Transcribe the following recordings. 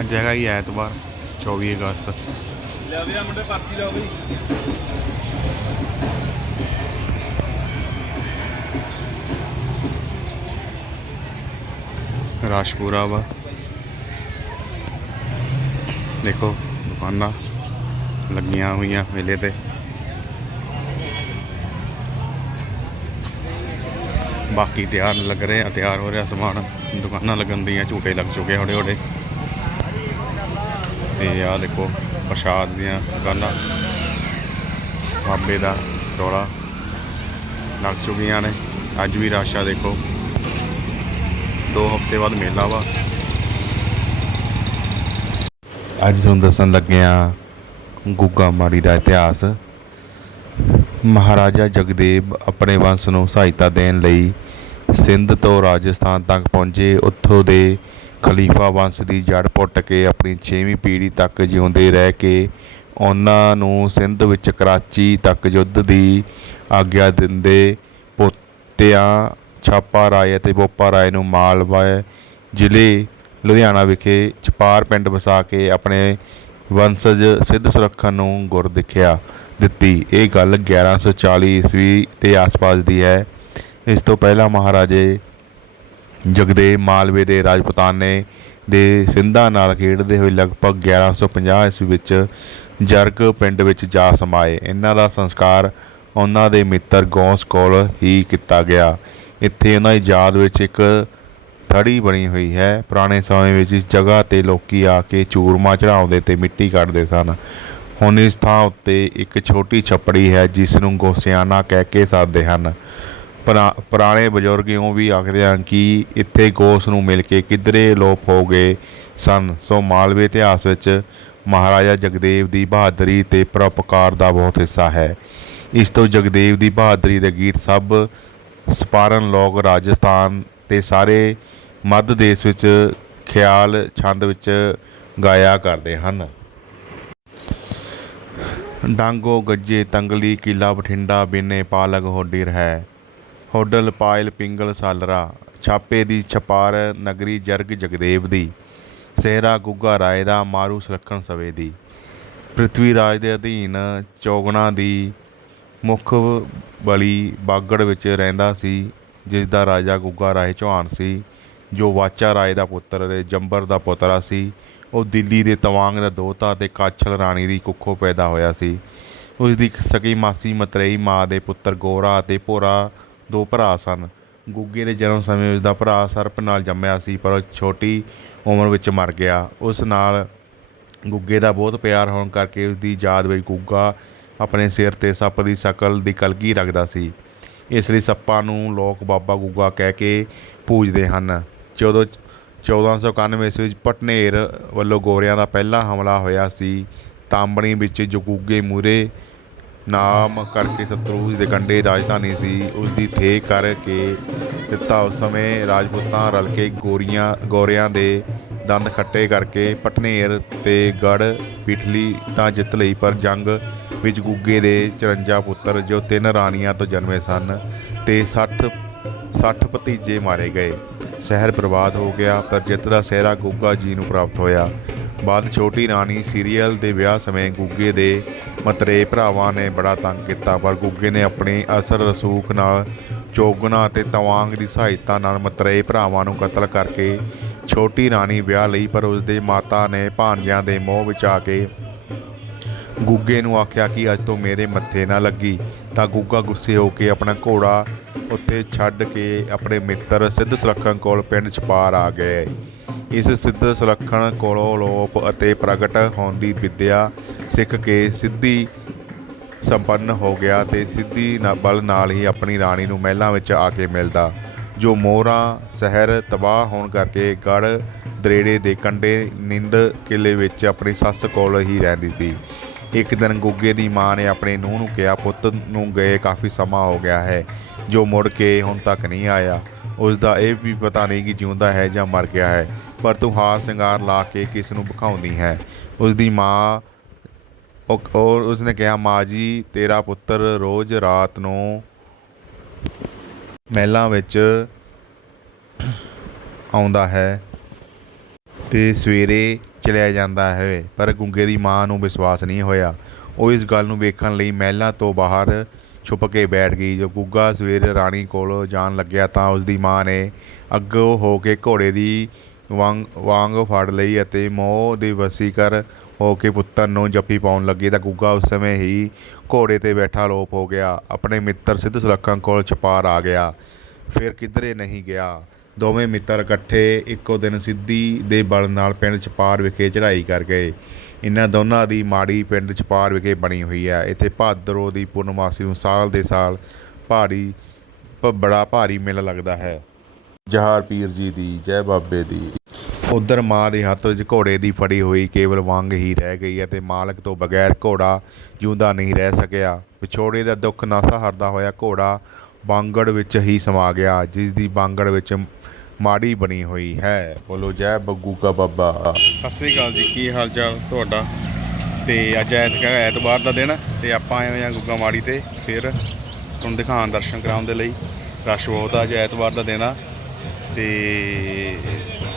ਅੱਜ ਹੈਗਾ ਹੀ ਐਤਵਾਰ 24 ਅਗਸਤ। ਲਿਆ ਵੀ ਆ ਮੁੰਡੇ ਪਰਚੀ ਲਾਓ ਬਈ। ਰਸ਼ ਪੂਰਾ ਵਾ। ਦੇਖੋ ਦੁਕਾਨਾਂ ਲੱਗੀਆਂ ਹੋਈਆਂ ਮੇਲੇ ਤੇ। ਬਾਕੀ ਤਿਆਰ ਲੱਗ ਰਹੇ ਆ ਤਿਆਰ ਹੋ ਰਿਹਾ ਸਮਾਨ। ਦੁਕਾਨਾਂ ਲੱਗਣ ਦੀਆਂ ਝੂਟੇ ਲੱਗ ਚੁੱਕੇ ਹੌੜੇ ਹੌੜੇ ਤੇ ਆਹ ਦੇਖੋ, ਪ੍ਰਸ਼ਾਦ ਦੀਆਂ ਦੁਕਾਨਾਂ। ਬਾਬੇ ਦਾ ਟੋਲਾ ਲੱਗ ਚੁੱਕੀਆਂ ਨੇ। ਅੱਜ ਵੀ ਰਾਸ਼ਾ ਦੇਖੋ। ਦੋ ਹਫ਼ਤੇ ਬਾਅਦ ਮੇਲਾ ਵਾ। ਅੱਜ ਤੁਹਾਨੂੰ ਦੱਸਣ ਲੱਗੇ ਆ, ਗੁੱਗਾ ਮਾੜੀ ਦਾ ਇਤਿਹਾਸ। ਮਹਾਰਾਜਾ ਜਗਦੇਵ ਆਪਣੇ ਵੰਸ਼ ਨੂੰ ਸਹਾਇਤਾ ਦੇਣ ਲਈ ਸਿੰਧ ਤੋਂ ਰਾਜਸਥਾਨ ਤੱਕ ਪਹੁੰਚੇ। ਉੱਥੋਂ ਦੇ ਖਲੀਫਾ ਵੰਸ਼ ਦੀ ਜੜ ਪੁੱਟ ਕੇ ਆਪਣੀ 6ਵੀਂ ਪੀੜ੍ਹੀ ਤੱਕ ਜਿਉਂਦੇ ਰਹਿ ਕੇ ਉਹਨਾਂ ਨੂੰ ਸਿੰਧ ਵਿੱਚ ਕਰਾਚੀ ਤੱਕ ਯੁੱਧ ਦੀ ਆਗਿਆ ਦਿੰਦੇ ਪੋਤਿਆਂ ਛਾਪਾ ਰਾਏ ਅਤੇ ਬੋਪਾ ਰਾਏ ਨੂੰ ਮਾਲਵਾ ਜ਼ਿਲ੍ਹੇ ਲੁਧਿਆਣਾ ਵਿਖੇ ਚਪਾਰ ਪਿੰਡ ਵਸਾ ਕੇ ਆਪਣੇ ਵੰਸ਼ਜ ਸਿੱਧ ਸੁਰੱਖਣ ਨੂੰ ਗੁਰ ਦਿਖਿਆ ਦਿੱਤੀ। ਇਹ ਗੱਲ 1140 ਈਸਵੀ ਦੇ ਆਸ-ਪਾਸ ਦੀ ਹੈ। ਇਸ ਤੋਂ ਪਹਿਲਾਂ ਮਹਾਰਾਜੇ ਜਗਦੇਵ ਮਾਲਵੇ ਦੇ ਰਾਜਪੂਤਾਨੇ ਦੇ ਸਿੰਧਾਂ ਨਾਲ ਖੇਡਦੇ ਹੋਏ ਲਗਭਗ 1150 ਈਸਵੀ ਵਿੱਚ ਜਰਗ ਪਿੰਡ ਵਿੱਚ ਜਾ ਸਮਾਏ। ਇਹਨਾਂ ਦਾ ਸੰਸਕਾਰ ਉਹਨਾਂ ਦੇ ਮਿੱਤਰ ਗੌਂਸ ਕੋਲ ਹੀ ਕੀਤਾ ਗਿਆ। ਇੱਥੇ ਉਹਨਾਂ ਦੀ ਯਾਦ ਵਿੱਚ ਇੱਕ ਥੜੀ ਬਣੀ ਹੋਈ ਹੈ। ਪੁਰਾਣੇ ਸਮੇਂ ਵਿੱਚ ਇਸ ਜਗ੍ਹਾ ਤੇ ਲੋਕੀ ਆ ਕੇ ਚੂਰਮਾ ਚੜਾਉਂਦੇ ਤੇ ਮਿੱਟੀ ਕੱਢਦੇ ਸਨ। ਹੁਣ ਇਸ ਥਾਂ ਉੱਤੇ ਇੱਕ ਛੋਟੀ ਛੱਪੜੀ ਹੈ, ਜਿਸ ਨੂੰ ਗੋਸਿਆਣਾ ਕਹਿ ਕੇ ਸਾਦੇ ਹਨ। ਪੁਰਾ- ਪੁਰਾਣੇ ਬਜ਼ੁਰਗ ਇਉਂ ਵੀ ਆਖਦੇ ਹਨ ਕਿ ਇੱਥੇ ਗੋਸ ਨੂੰ ਮਿਲ ਕੇ ਕਿਧਰੇ ਲੋਪ ਹੋ ਗਏ ਸਨ। ਸੋ ਮਾਲਵੇ ਇਤਿਹਾਸ ਵਿੱਚ ਮਹਾਰਾਜਾ ਜਗਦੇਵ ਦੀ ਬਹਾਦਰੀ ਤੇ ਪਰਉਪਕਾਰ ਦਾ ਬਹੁਤ ਹਿੱਸਾ ਹੈ। ਇਸ ਤੋਂ ਜਗਦੇਵ ਦੀ ਬਹਾਦਰੀ ਦੇ ਗੀਤ ਸਭ ਸਪਾਰਨ ਲੋਕ ਰਾਜਸਥਾਨ ਤੇ ਸਾਰੇ ਮੱਧ ਦੇਸ਼ ਵਿੱਚ ਖਿਆਲ ਛੰਦ ਵਿੱਚ ਗਾਇਆ ਕਰਦੇ ਹਨ। ਡਾਂਗੋ, ਗੱਜੇ, ਤੰਗਲੀ, ਕਿਲਾ, ਬਠਿੰਡਾ, ਬਿਨੇ, ਪਾਲਕ ਹੋਡੀਰ ਹੈ ਹੋਡਲ ਪਾਇਲ ਪਿੰਗਲ ਸਾਲਰਾ, ਛਾਪੇ ਦੀ ਛਪਾਰ ਨਗਰੀ ਜਰਗ ਜਗਦੇਵ ਦੀ, ਸਹਿਰਾ ਗੁੱਗਾ ਰਾਏ ਦਾ ਮਾਰੂ ਸੁਲੱਖਣ ਸਵੇ ਦੀ। ਪ੍ਰਿਥਵੀ ਰਾਜ ਦੇ ਅਧੀਨ ਚੌਗਣਾ ਦੀ ਮੁੱਖ ਬਲੀ ਬਾਗੜ ਵਿੱਚ ਰਹਿੰਦਾ ਸੀ, ਜਿਸ ਦਾ ਰਾਜਾ ਗੁੱਗਾ ਰਾਏ ਚੌਹਾਨ ਸੀ, ਜੋ ਵਾਚਾ ਰਾਏ ਦਾ ਪੁੱਤਰ ਤੇ ਜੰਬਰ ਦਾ ਪੁੱਤਰਾ ਸੀ। ਉਹ ਦਿੱਲੀ ਦੇ ਤਵਾਂਗ ਦਾ ਦੋਹਤਾ ਤੇ ਕਾਛਲ ਰਾਣੀ ਦੀ ਕੁੱਖੋਂ ਪੈਦਾ ਹੋਇਆ ਸੀ। ਉਸ ਦੀ ਸਕੀ ਮਾਸੀ ਮਤਰੇਈ ਮਾਂ ਦੇ ਪੁੱਤਰ ਗੋਰਾ ਅਤੇ ਭੋਰਾ ਦੋ ਭਰਾ ਸਨ। ਗੁੱਗੇ ਦੇ ਜਨਮ ਸਮੇਂ ਉਸ ਦਾ ਭਰਾ ਸਰਪ ਨਾਲ ਜੰਮਿਆ ਸੀ, ਪਰ ਉਹ ਛੋਟੀ ਉਮਰ ਵਿੱਚ ਮਰ ਗਿਆ। ਉਸ ਨਾਲ ਗੁੱਗੇ ਦਾ ਬਹੁਤ ਪਿਆਰ ਹੋਣ ਕਰਕੇ ਉਸ ਦੀ ਯਾਦ ਵਿੱਚ ਗੁੱਗਾ ਆਪਣੇ ਸਿਰ ਤੇ ਸੱਪ ਦੀ ਸ਼ਕਲ ਦੀ ਕਲਗੀ ਰੱਖਦਾ ਸੀ। ਇਸ ਲਈ ਸੱਪਾਂ ਨੂੰ ਲੋਕ ਬਾਬਾ ਗੁੱਗਾ ਕਹਿ ਕੇ ਪੂਜਦੇ ਹਨ। ਜਦੋਂ 1491 ਈਸਵੀ ਵਿੱਚ ਪਟਨੇਰ ਵੱਲੋਂ ਗੋਰਿਆਂ ਦਾ ਪਹਿਲਾ ਹਮਲਾ ਹੋਇਆ ਸੀ। ਤਾਂਬਣੀ ਵਿੱਚ ਜਗੂਗੇ ਗੁੱਗੇ ਮੂਰੇ ਨਾਮ ਕਰਕੇ ਸਤਲੁਜ ਦੇ ਕੰਢੇ ਰਾਜਧਾਨੀ ਸੀ ਉਸ ਦੀ ਥੇ ਕਰਕੇ ਦਿੱਤਾ ਉਸ ਸਮੇਂ ਰਾਜਪੂਤਾਂ ਰਲ ਕੇ ਗੋਰੀਆਂ, ਗੋਰਿਆਂ ਦੇ ਦੰਦ ਖੱਟੇ ਕਰਕੇ ਪਟਨੇਰ ਤੇ ਗੜ ਪਿਠਲੀ ਤਾਂ ਜਿੱਤ ਲਈ, ਪਰ ਜੰਗ ਵਿੱਚ ਗੁੱਗੇ ਦੇ 54 ਪੁੱਤਰ ਜੋ ਤਿੰਨ ਰਾਣੀਆਂ ਤੋਂ ਜਨਮੇ ਸਨ ਤੇ 60 60 ਭਤੀਜੇ ਮਾਰੇ ਗਏ। ਸ਼ਹਿਰ ਬਰਬਾਦ ਹੋ ਗਿਆ, ਪਰ ਜਿੱਤ ਦਾ ਸਿਹਰਾ ਗੁੱਗਾ ਜੀ ਨੂੰ ਪ੍ਰਾਪਤ ਹੋਇਆ। ਬਾਅਦ ਛੋਟੀ ਰਾਣੀ ਸੀਰੀਅਲ ਦੇ ਵਿਆਹ ਸਮੇਂ ਗੁੱਗੇ ਦੇ ਮਤਰੇ ਭਰਾਵਾਂ ਨੇ ਬੜਾ ਤੰਗ ਕੀਤਾ, ਪਰ ਗੁੱਗੇ ਨੇ ਆਪਣੀ ਅਸਰ ਰਸੂਖ ਨਾਲ ਚੋਗਣਾ ਅਤੇ ਤਵਾਂਗ ਦੀ ਸਹਾਇਤਾ ਨਾਲ ਮਤਰੇ ਭਰਾਵਾਂ ਨੂੰ ਕਤਲ ਕਰਕੇ ਛੋਟੀ ਰਾਣੀ ਵਿਆਹ ਲਈ, ਪਰ ਉਸ ਦੇ ਮਾਤਾ ਨੇ ਭਾਂਜਿਆਂ ਦੇ ਮੋਹ ਵਿੱਚ ਆ ਕੇ ਗੁੱਗੇ ਨੂੰ ਆਖਿਆ ਕਿ ਅੱਜ ਤੋਂ ਮੇਰੇ ਮੱਥੇ ਨਾ ਲੱਗੀ। ਤਾਂ ਗੁੱਗਾ ਗੁੱਸੇ ਹੋ ਕੇ ਆਪਣਾ ਘੋੜਾ ਉੱਥੇ ਛੱਡ ਕੇ ਆਪਣੇ ਮਿੱਤਰ ਸਿੱਧ ਸੁਲੱਖਣ ਕੋਲ ਪਿੰਡ ਛਪਾਰ ਆ ਗਏ। ਇਸ ਸਿੱਧ ਸੁਲੱਖਣ ਕੋਲੋਂ ਲੋਪ ਅਤੇ ਪ੍ਰਗਟ ਹੋਣ ਦੀ ਵਿਦਿਆ ਸਿੱਖ ਕੇ ਸਿੱਧੀ ਸੰਪੰਨ ਹੋ ਗਿਆ ਤੇ ਸਿੱਧੀ ਨਾ- ਬਲ ਨਾਲ ਹੀ ਆਪਣੀ ਰਾਣੀ ਨੂੰ ਮਹਿਲਾਂ ਵਿੱਚ ਆ ਕੇ ਮਿਲਦਾ। ਜੋ ਮੋਹਰਾ, ਸ਼ਹਿਰ, ਤਬਾਹ ਹੋਣ ਕਰਕੇ ਗੜ ਦਰੇੜੇ ਦੇ ਕੰਢੇ, ਨਿੰਦ ਕਿਲੇ ਵਿੱਚ ਆਪਣੀ ਸੱਸ ਕੋਲ ਹੀ ਰਹਿੰਦੀ ਸੀ। ਇੱਕ ਦਿਨ ਗੁੱਗੇ ਦੀ ਮਾਂ ਨੇ ਆਪਣੇ ਨੂੰਹ ਨੂੰ ਕਿਹਾ, ਪੁੱਤ, ਨੂੰ ਗਏ ਕਾਫੀ ਸਮਾਂ ਹੋ ਗਿਆ ਹੈ, ਜੋ ਮੁੜ ਕੇ ਹੁਣ ਤੱਕ ਨਹੀਂ ਆਇਆ। ਉਸ ਦਾ ਇਹ ਵੀ ਪਤਾ ਨਹੀਂ ਕਿ ਜਿਉਂਦਾ ਹੈ ਜਾਂ ਮਰ ਗਿਆ ਹੈ, ਪਰ ਤੂੰ ਹਾਰ ਸ਼ਿੰਗਾਰ ਲਾ ਕੇ ਕਿਸ ਨੂੰ ਵਿਖਾਉਂਦੀ ਹੈ? ਉਸ ਦੀ ਮਾਂ ਉਹ- ਔਰ ਉਸਨੇ ਕਿਹਾ, ਮਾਂ ਜੀ, ਤੇਰਾ ਪੁੱਤਰ ਰੋਜ਼ ਰਾਤ ਨੂੰ ਮਹਿਲਾਂ ਵਿੱਚ ਆਉਂਦਾ ਹੈ ਤੇ ਸਵੇਰੇ ਚਲਿਆ ਜਾਂਦਾ ਹੈ, ਪਰ ਗੁੱਗੇ ਦੀ ਮਾਂ ਨੂੰ ਵਿਸ਼ਵਾਸ ਨਹੀਂ ਹੋਇਆ। ਉਹ ਇਸ ਗੱਲ ਨੂੰ ਵੇਖਣ ਲਈ ਮਹਿਲਾਂ ਤੋਂ ਬਾਹਰ ਛੁਪ ਕੇ ਬੈਠ ਗਈ। ਜੋ ਗੁੱਗਾ ਸਵੇਰੇ ਰਾਣੀ ਕੋਲ ਜਾਣ ਲੱਗਿਆ ਤਾਂ ਉਸ ਦੀ ਮਾਂ ਨੇ ਅੱਗੋਂ ਹੋ ਕੇ ਘੋੜੇ ਦੀ ਵਾਂਗ ਵਾਂਗ ਫੜ ਲਈ ਅਤੇ ਮੋਹ ਦੇ ਵਸੀਕਰ ਹੋ ਕੇ ਪੁੱਤਰ ਨੂੰ ਜੱਫੀ ਪਾਉਣ ਲੱਗੀ। ਤਾਂ ਗੁੱਗਾ ਉਸ ਸਮੇਂ ਹੀ ਘੋੜੇ ਤੇ ਬੈਠਾ ਲੋਪ ਹੋ ਗਿਆ। ਆਪਣੇ ਮਿੱਤਰ ਸਿੱਧ ਸੁਲੱਖਣ ਕੋਲ ਛਪਾਰ ਆ ਗਿਆ। ਫਿਰ ਕਿਧਰੇ ਨਹੀਂ ਗਿਆ। ਦੋਵੇਂ ਮਿੱਤਰ ਇਕੱਠੇ ਇੱਕੋ ਦਿਨ ਸਿੱਧੀ ਦੇ ਬਲ ਨਾਲ ਪਿੰਡ ਛਪਾਰ ਵਿਖੇ ਚੜ੍ਹਾਈ ਕਰ ਗਏ। ਇਹਨਾਂ ਦੋਨਾਂ ਦੀ ਮਾੜੀ ਪਿੰਡ ਛਪਾਰ ਵਿਖੇ ਬਣੀ ਹੋਈ ਹੈ। ਇੱਥੇ ਭਾਦਰੋਂ ਦੀ ਪੂਰਨਮਾਸੀ ਨੂੰ ਸਾਲ ਦੇ ਸਾਲ ਭਾਰੀ ਭ- ਬੜਾ ਭਾਰੀ ਮੇਲਾ ਲੱਗਦਾ ਹੈ। ਜਹਾਰ ਪੀਰ ਜੀ ਦੀ ਜੈ ਬਾਬੇ ਦੀ। ਉਧਰ ਮਾਂ ਦੇ ਹੱਥ ਵਿੱਚ ਘੋੜੇ ਦੀ ਫੜੀ ਹੋਈ ਕੇਵਲ ਵੰਗ ਹੀ ਰਹਿ ਗਈ ਹੈ ਅਤੇ ਮਾਲਕ ਤੋਂ ਬਗੈਰ ਘੋੜਾ ਜਿਉਂਦਾ ਨਹੀਂ ਰਹਿ ਸਕਿਆ। ਵਿਛੋੜੇ ਦਾ ਦੁੱਖ ਨਾ ਸਹਾਰਦਾ ਹੋਇਆ ਘੋੜਾ ਬਾਂਗੜ ਵਿੱਚ ਹੀ ਸਮਾ ਗਿਆ ਜਿਸ ਦੀ ਬਾਂਗੜ ਵਿੱਚ ਮਾੜੀ ਬਣੀ ਹੋਈ ਹੈ। ਬੋਲੋ, ਜੈ ਬੱਗੂ ਕਾ ਬਾਬਾ। ਸਤਿ ਸ੍ਰੀ ਅਕਾਲ ਜੀ, ਕੀ ਹਾਲ ਚਾਲ ਤੁਹਾਡਾ? ਤੇ ਅੱਜ ਐਤ ਐਤਵਾਰ ਦਾ ਦਿਨ ਤੇ ਆਪਾਂ ਆਏ ਹੋਏ ਆ ਗੁੱਗਾ ਮਾੜੀ ਤੇ, ਫਿਰ ਤੁਹਾਨੂੰ ਦਿਖਾਉਣ ਦਰਸ਼ਨ ਕਰਾਉਣ ਦੇ ਲਈ। ਰਸ਼ ਬਹੁਤ ਆ, ਅੱਜ ਐਤਵਾਰ ਦਾ ਦਿਨ ਆ, ਤੇ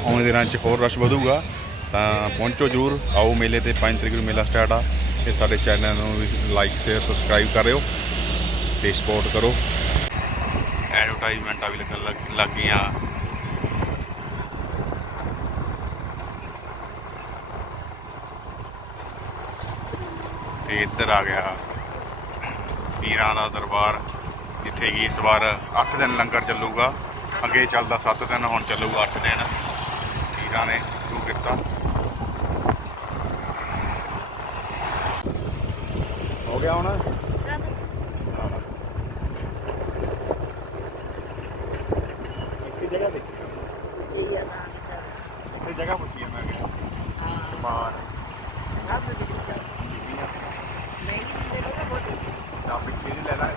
ਆਉਣ ਦਿਨਾਂ 'ਚ ਹੋਰ ਰਸ਼ ਵਧੂਗਾ। ਤਾਂ ਪਹੁੰਚੋ ਜਰੂਰ, ਆਓ ਮੇਲੇ ਤੇ 5 ਤਰੀਕ ਨੂੰ ਮੇਲਾ ਸਟਾਰਟ ਆ। ਤੇ ਸਾਡੇ ਚੈਨਲ ਨੂੰ ਵੀ ਲਾਈਕ ਸ਼ੇਅਰ ਸਬਸਕ੍ਰਾਈਬ ਕਰਿਓ ਤੇ ਸਪੋਰਟ ਕਰੋ। ਐਡਵਰਟਾਈਜ਼ਮੈਂਟਾਂ ਵੀ ਲੱਗਣ ਲੱਗ- ਲੱਗ ਗਈਆਂ। ਤੇ ਇੱਧਰ ਆ ਗਿਆ ਪੀਰਾਂ ਦਾ ਦਰਬਾਰ, ਜਿੱਥੇ ਕਿ ਇਸ ਵਾਰ 8 ਦਿਨ ਲੰਗਰ ਚੱਲੂਗਾ। ਅੱਗੇ ਚੱਲਦਾ 7 ਦਿਨ, ਹੁਣ ਚੱਲੂਗਾ 8 ਦਿਨ। ਪੀਰਾਂ ਨੇ ਸ਼ੁਰੂ ਕੀਤਾ। ਹੋ ਗਿਆ ਹੁਣ ਇੱਕ ਜਗ੍ਹਾ ਤੇ ਇੱਕ ਜਗ੍ਹਾ ਪੁੱਛੀ ਆ ਮੈਂ ਕਿ ਮਾਰ ਨਾ ਪਿੱਛੇ ਜਿਹੀ ਲੈ ਲੈ